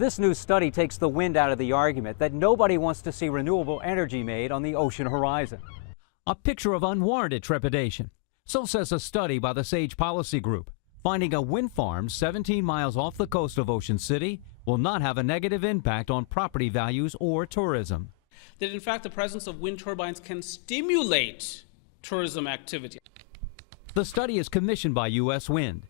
This new study takes the wind out of the argument that nobody wants to see renewable energy made on the ocean horizon. A picture of unwarranted trepidation. So says a study by the Sage Policy Group, finding a wind farm 17 miles off the coast of Ocean City will not have a negative impact on property values or tourism. That in fact the presence of wind turbines can stimulate tourism activity. The study is commissioned by U.S. Wind,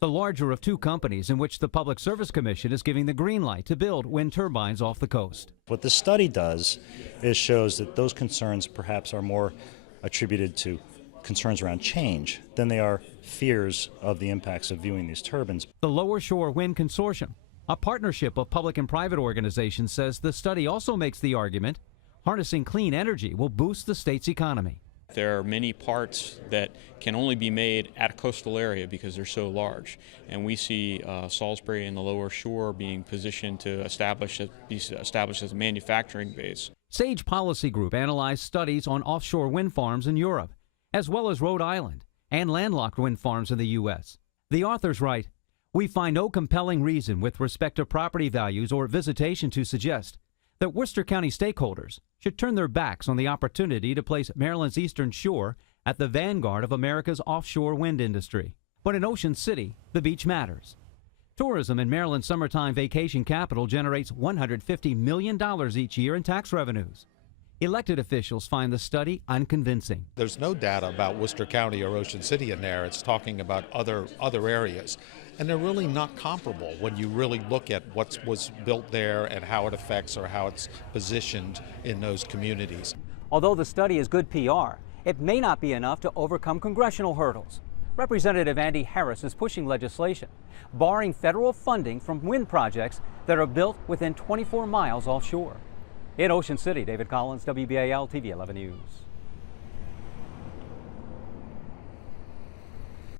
the larger of two companies in which the Public Service Commission is giving the green light to build wind turbines off the coast. What the study does is shows that those concerns perhaps are more attributed to concerns around change than they are fears of the impacts of viewing these turbines. The Lower Shore Wind Consortium, a partnership of public and private organizations, says the study also makes the argument harnessing clean energy will boost the state's economy. There are many parts that can only be made at a coastal area because they're so large. And we see Salisbury and the Lower Shore being positioned to be established as a manufacturing base. Sage Policy Group analyzed studies on offshore wind farms in Europe, as well as Rhode Island and landlocked wind farms in the U.S. The authors write, "We find no compelling reason with respect to property values or visitation to suggest that Worcester County stakeholders should turn their backs on the opportunity to place Maryland's eastern shore at the vanguard of America's offshore wind industry. But in Ocean City, the beach matters. Tourism in Maryland's summertime vacation capital generates $150 million each year in tax revenues. Elected officials find the study unconvincing. There's no data about Worcester County or Ocean City in there. It's talking about other areas. And they're really not comparable when you really look at what was built there and how it affects or how it's positioned in those communities. Although the study is good PR, it may not be enough to overcome congressional hurdles. Representative Andy Harris is pushing legislation, barring federal funding from wind projects that are built within 24 miles offshore. In Ocean City, David Collins, WBAL TV 11 News.